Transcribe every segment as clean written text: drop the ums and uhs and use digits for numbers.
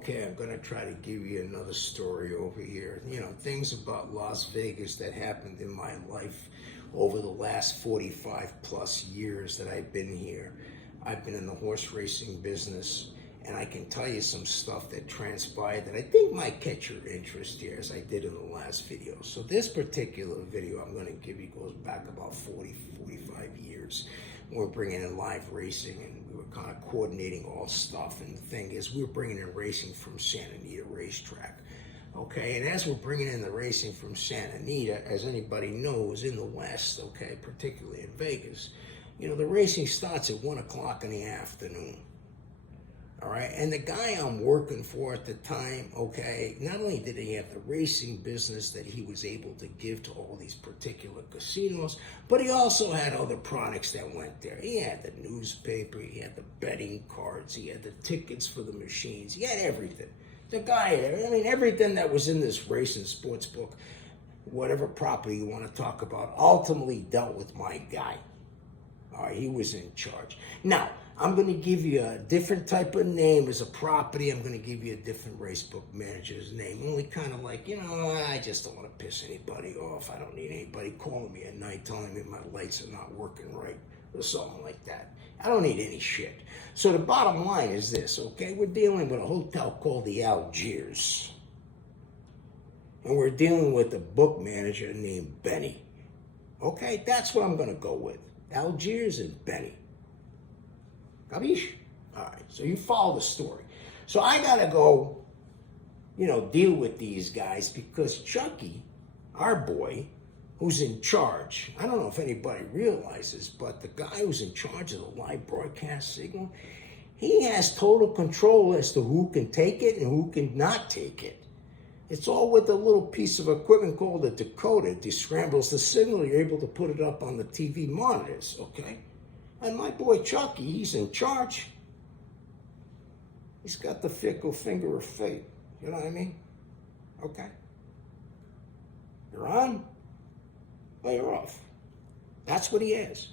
Okay, I'm going to try to give you another story over here. You know, things about Las Vegas that happened in my life over the last 45 plus years that I've been here. I've been in the horse racing business, and I can tell you some stuff that transpired that I think might catch your interest here, as I did in the last video. So this particular video I'm going to give you goes back about 45 years. We're bringing in live racing, and we were kind of coordinating all stuff. And the thing is, we were bringing in racing from Santa Anita racetrack. Okay, and as we're bringing in the racing from Santa Anita, as anybody knows, in the West, okay, particularly in Vegas, you know, the racing starts at 1 o'clock in the afternoon. All right, and the guy I'm working for at the time, okay, not only did he have the racing business that he was able to give to all these particular casinos, but he also had other products that went there. He had the newspaper, he had the betting cards, he had the tickets for the machines, he had everything. The guy, I mean, everything that was in this racing sports book, whatever property you want to talk about, ultimately dealt with my guy. All right, he was in charge. Now, I'm going to give you a different type of name as a property. I'm going to give you a different racebook manager's name. Only kind of like, you know, I just don't want to piss anybody off. I don't need anybody calling me at night telling me my lights are not working right or something like that. I don't need any shit. So the bottom line is this, okay? We're dealing with a hotel called the Algiers. And we're dealing with a book manager named Benny. Okay, that's what I'm going to go with. Algiers and Benny. Capiche? All right, so you follow the story. So I got to go, you know, deal with these guys because Chucky, our boy, who's in charge, I don't know if anybody realizes, but the guy who's in charge of the live broadcast signal, he has total control as to who can take it and who can not take it. It's all with a little piece of equipment called a decoder. It descrambles the signal. You're able to put it up on the TV monitors, okay? And my boy Chucky, he's in charge. He's got the fickle finger of fate. You know what I mean? Okay. You're on, or you're off. That's what he is.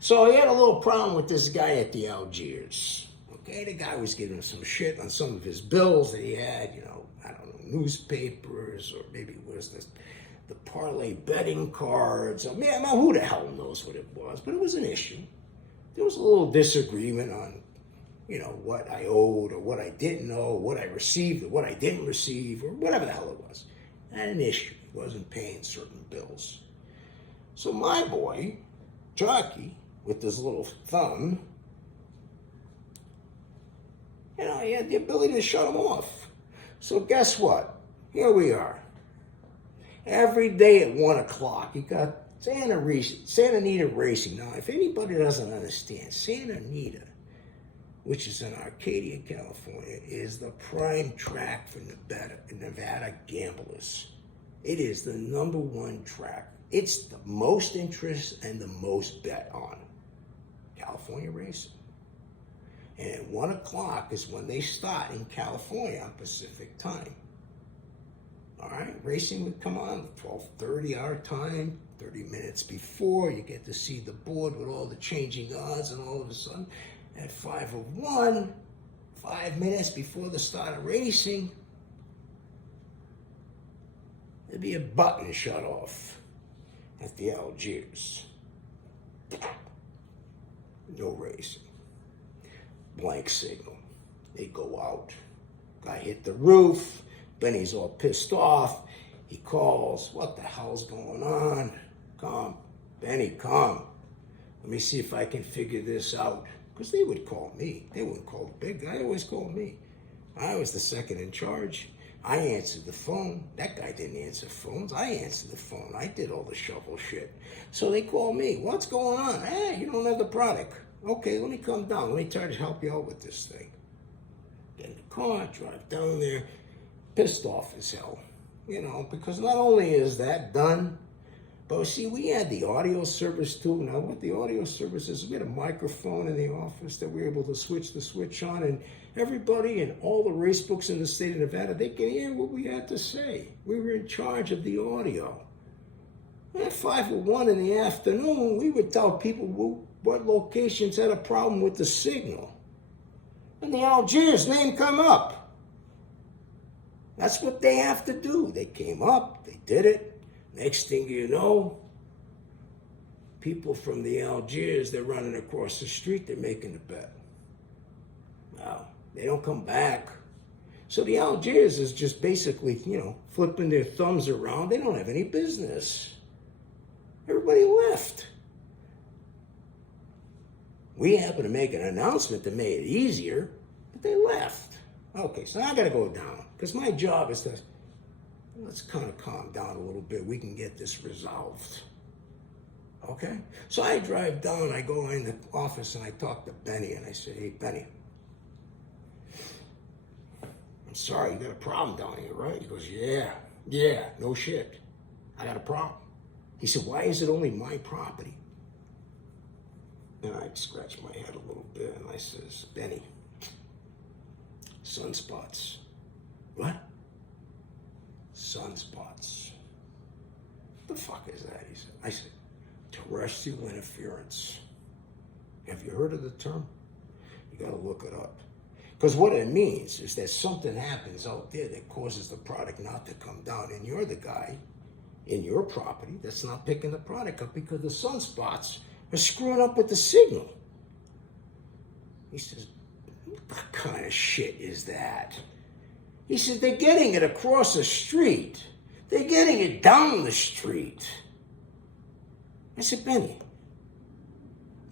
So he had a little problem with this guy at the Algiers. Okay, the guy was giving him some shit on some of his bills that he had, you know, I don't know, newspapers, or maybe it was the parlay betting cards. I mean, who the hell knows what it was, but it was an issue. There was a little disagreement on, you know, what I owed or what I didn't owe, what I received or what I didn't receive, or whatever the hell it was. I had an issue. He wasn't paying certain bills. So my boy, Chucky, with his little thumb, you know, he had the ability to shut him off. So guess what? Here we are. Every day at 1 o'clock, you got Santa Anita Racing. Now, if anybody doesn't understand, Santa Anita, which is in Arcadia, California, is the prime track for Nevada gamblers. It is the #1 track. It's the most interest and the most bet on California racing. And at 1 o'clock is when they start in California on Pacific time. All right, racing would come on 12:30 our time, 30 minutes before. You get to see the board with all the changing odds, and all of a sudden, at 5:01, 5 minutes before the start of racing, there'd be a button shut off at the Algiers. No racing. Blank signal. They go out. Guy hit the roof. Benny's all pissed off. He calls, what the hell's going on? Come, Benny, come. Let me see if I can figure this out. Because they would call me. They wouldn't call the big guy. They always called me. I was the second in charge. I answered the phone. That guy didn't answer phones. I answered the phone. I did all the shovel shit. So they called me. What's going on? Hey, you don't have the product. Okay, let me come down. Let me try to help you out with this thing. Get in the car, drive down there. Pissed off as hell, you know, because not only is that done, but see, we had the audio service too. Now, what the audio service is, we had a microphone in the office that we were able to switch the switch on, and everybody and all the race books in the state of Nevada, they can hear what we had to say. We were in charge of the audio. At 5:01 in the afternoon, we would tell people what locations had a problem with the signal. And the Algiers name come up. That's what they have to do. They came up, they did it. Next thing you know, people from the Algiers, they're running across the street, they're making the bet. Now, they don't come back. So the Algiers is just basically, flipping their thumbs around. They don't have any business. Everybody left. We happened to make an announcement that made it easier, but they left. Okay, so I got to go down because my job is to, let's kind of calm down a little bit. We can get this resolved. Okay? So I drive down, I go in the office and I talk to Benny and I say, hey, Benny, I'm sorry, you got a problem down here, right? He goes, yeah, no shit. I got a problem. He said, why is it only my property? And I scratch my head a little bit and I says, Benny, Sunspots. What? Sunspots. What the fuck is that? He said. I said, Terrestrial Interference. Have you heard of the term? You gotta look it up. Because what it means is that something happens out there that causes the product not to come down, and you're the guy in your property that's not picking the product up because the sunspots are screwing up with the signal. He says, what kind of shit is that? He said, they're getting it across the street. They're getting it down the street. I said, Benny,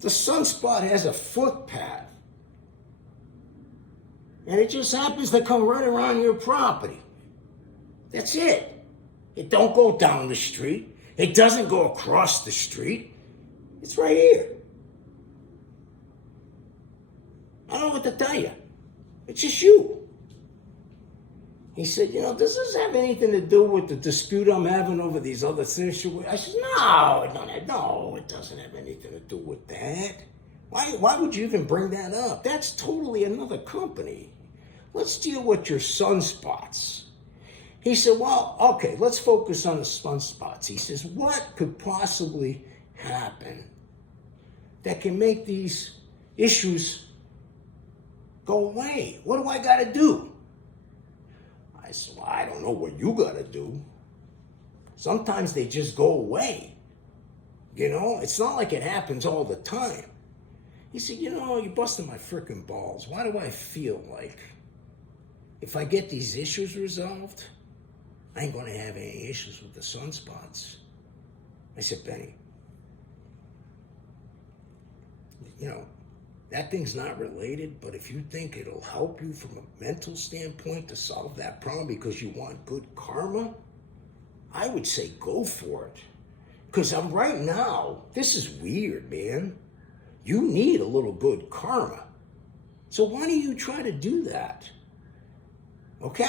the sunspot has a footpath. And it just happens to come right around your property. That's it. It don't go down the street. It doesn't go across the street. It's right here. I don't know what to tell you. It's just you. He said, does this have anything to do with the dispute I'm having over these other things? I said, no, it doesn't have anything to do with that. Why would you even bring that up? That's totally another company. Let's deal with your sunspots. He said, well, okay, let's focus on the sunspots. He says, what could possibly happen that can make these issues go away? What do I got to do? I said, well, I don't know what you got to do. Sometimes they just go away. It's not like it happens all the time. He said, you busted my frickin' balls. Why do I feel like if I get these issues resolved, I ain't going to have any issues with the sunspots? I said, Benny, that thing's not related, but if you think it'll help you from a mental standpoint to solve that problem because you want good karma, I would say go for it. Because right now, this is weird, man. You need a little good karma. So why don't you try to do that? Okay,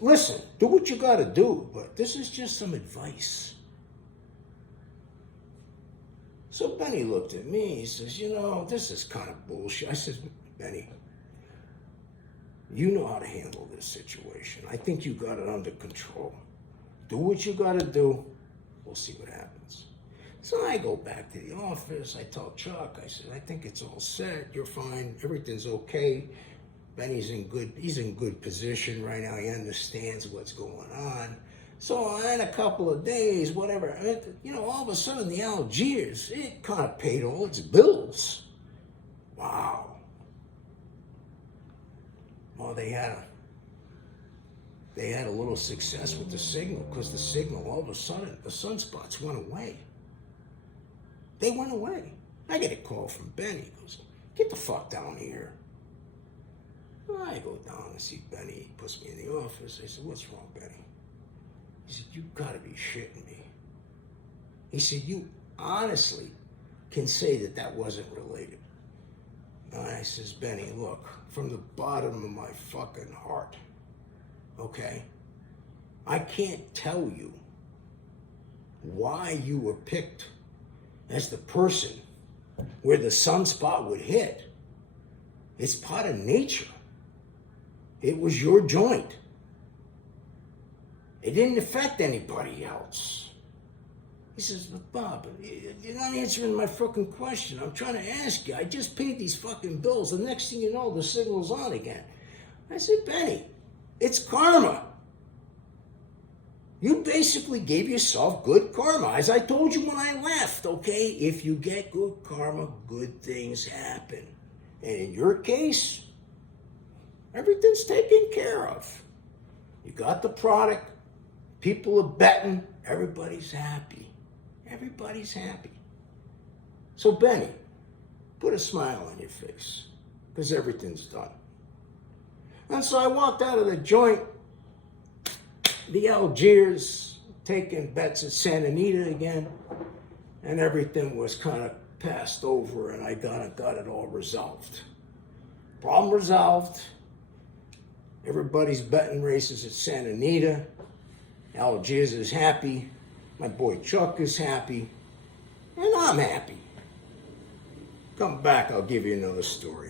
listen, do what you got to do, but this is just some advice. So Benny looked at me, he says, this is kind of bullshit. I said, Benny, you know how to handle this situation. I think you got it under control. Do what you got to do. We'll see what happens. So I go back to the office. I tell Chuck, I said, I think it's all set. You're fine. Everything's okay. Benny's in good position right now. He understands what's going on. So in a couple of days, whatever, all of a sudden the Algiers, it kind of paid all its bills. Wow. Well, they had a little success with the signal because the signal, all of a sudden, the sunspots went away. They went away. I get a call from Benny. He goes, get the fuck down here. I go down and see Benny. He puts me in the office. I said, what's wrong, Benny? He said, you gotta be shitting me. He said, you honestly can say that wasn't related. And I says, Benny, look, from the bottom of my fucking heart, okay, I can't tell you why you were picked as the person where the sunspot would hit. It's part of nature. It was your joint. It didn't affect anybody else. He says, but Bob, you're not answering my fucking question. I'm trying to ask you. I just paid these fucking bills. The next thing you know, the signal's on again. I said, Benny, It's karma. You basically gave yourself good karma. As I told you when I left, okay? If you get good karma, good things happen. And in your case, everything's taken care of. You got the product, people are betting, everybody's happy. Everybody's happy. So Benny, put a smile on your face, because everything's done. And so I walked out of the joint, the Algiers, taking bets at Santa Anita again, and everything was kind of passed over, and I got it all resolved. Problem resolved. Everybody's betting races at Santa Anita. Algiers is happy. My boy Chuck is happy. And I'm happy. Come back, I'll give you another story.